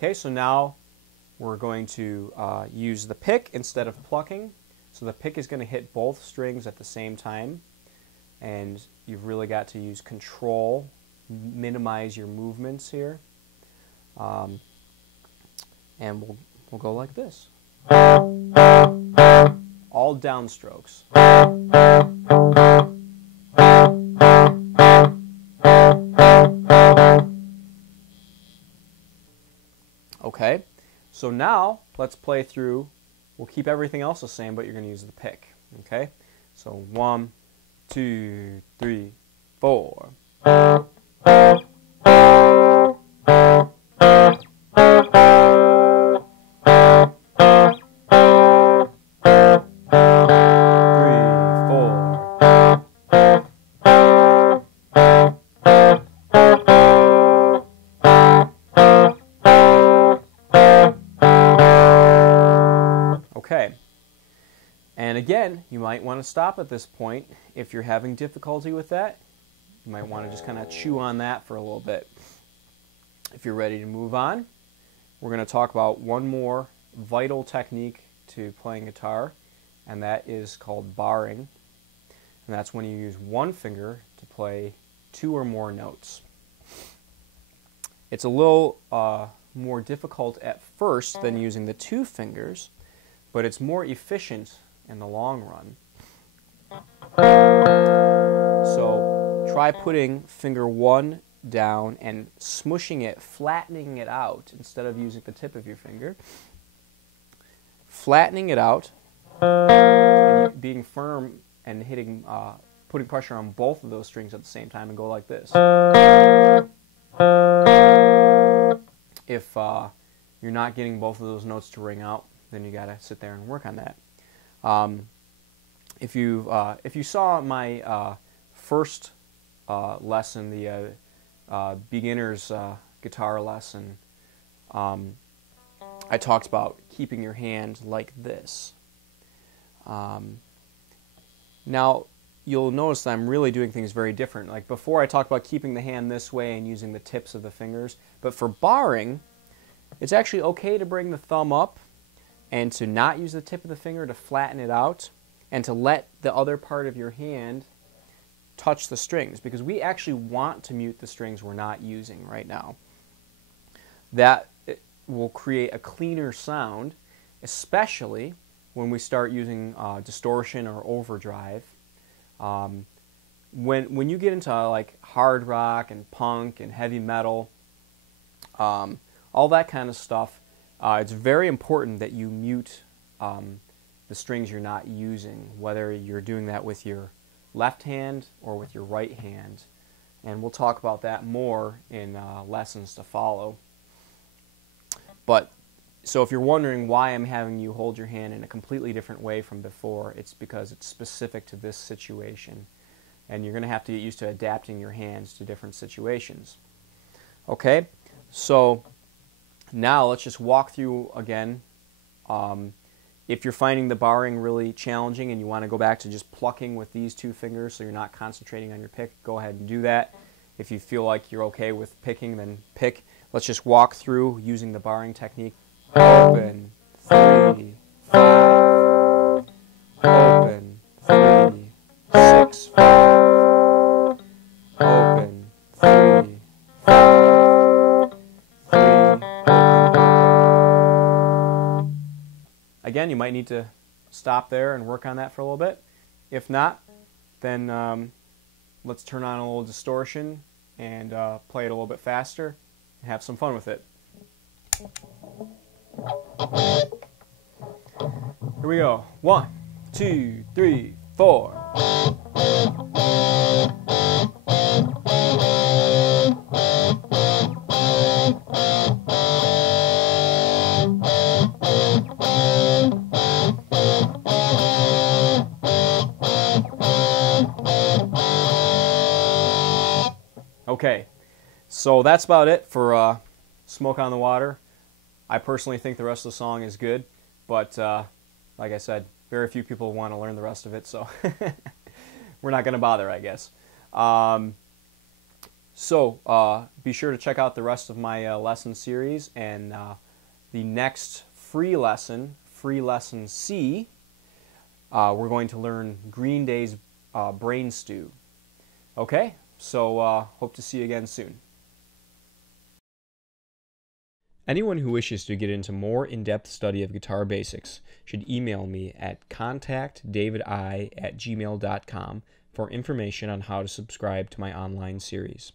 Okay, so now we're going to use the pick instead of plucking. So the pick is going to hit both strings at the same time, and you've really got to use control, minimize your movements here, and we'll go like this. All downstrokes. Okay, so now let's play through. We'll keep everything else the same, but you're going to use the pick. Okay, so 1, 2, 3, 4. Okay, and again, you might want to stop at this point. If you're having difficulty with that, you might want to just kind of chew on that for a little bit. If you're ready to move on, we're going to talk about one more vital technique to playing guitar, and that is called barring. And that's when you use one finger to play 2 or more notes. It's a little more difficult at first than using the 2 fingers, but it's more efficient in the long run. So try putting finger 1 down and smushing it, flattening it out instead of using the tip of your finger. Flattening it out, and being firm and hitting, putting pressure on both of those strings at the same time, and go like this. If you're not getting both of those notes to ring out, then you got to sit there and work on that. If you saw my first lesson, the beginner's guitar lesson, I talked about keeping your hand like this. Now, you'll notice that I'm really doing things very different. Like before, I talked about keeping the hand this way and using the tips of the fingers. But for barring, it's actually okay to bring the thumb up and to not use the tip of the finger to flatten it out, and to let the other part of your hand touch the strings, because we actually want to mute the strings we're not using right now. That will create a cleaner sound, especially when we start using distortion or overdrive. When you get into like hard rock and punk and heavy metal, all that kind of stuff, it's very important that you mute the strings you're not using, whether you're doing that with your left hand or with your right hand. And we'll talk about that more in lessons to follow. But so if you're wondering why I'm having you hold your hand in a completely different way from before, it's because it's specific to this situation. And you're going to have to get used to adapting your hands to different situations. Okay, so now let's just walk through again. If you're finding the barring really challenging and you want to go back to just plucking with these 2 fingers so you're not concentrating on your pick, go ahead and do that. If you feel like you're okay with picking, then pick. Let's just walk through using the barring technique. Open, 3, 5. Open, 3, 6, 5. Open, 3, 5. 3, open. Again, you might need to stop there and work on that for a little bit. If not, then let's turn on a little distortion and play it a little bit faster and have some fun with it. Here we go. 1, 2, 3, 4. Okay, so that's about it for Smoke on the Water. I personally think the rest of the song is good, but like I said, very few people want to learn the rest of it, so we're not going to bother, I guess. So be sure to check out the rest of my lesson series, and the next free lesson C, we're going to learn Green Day's Brain Stew. Okay, so hope to see you again soon. Anyone who wishes to get into more in-depth study of guitar basics should email me at contactdavid.i@gmail.com for information on how to subscribe to my online series.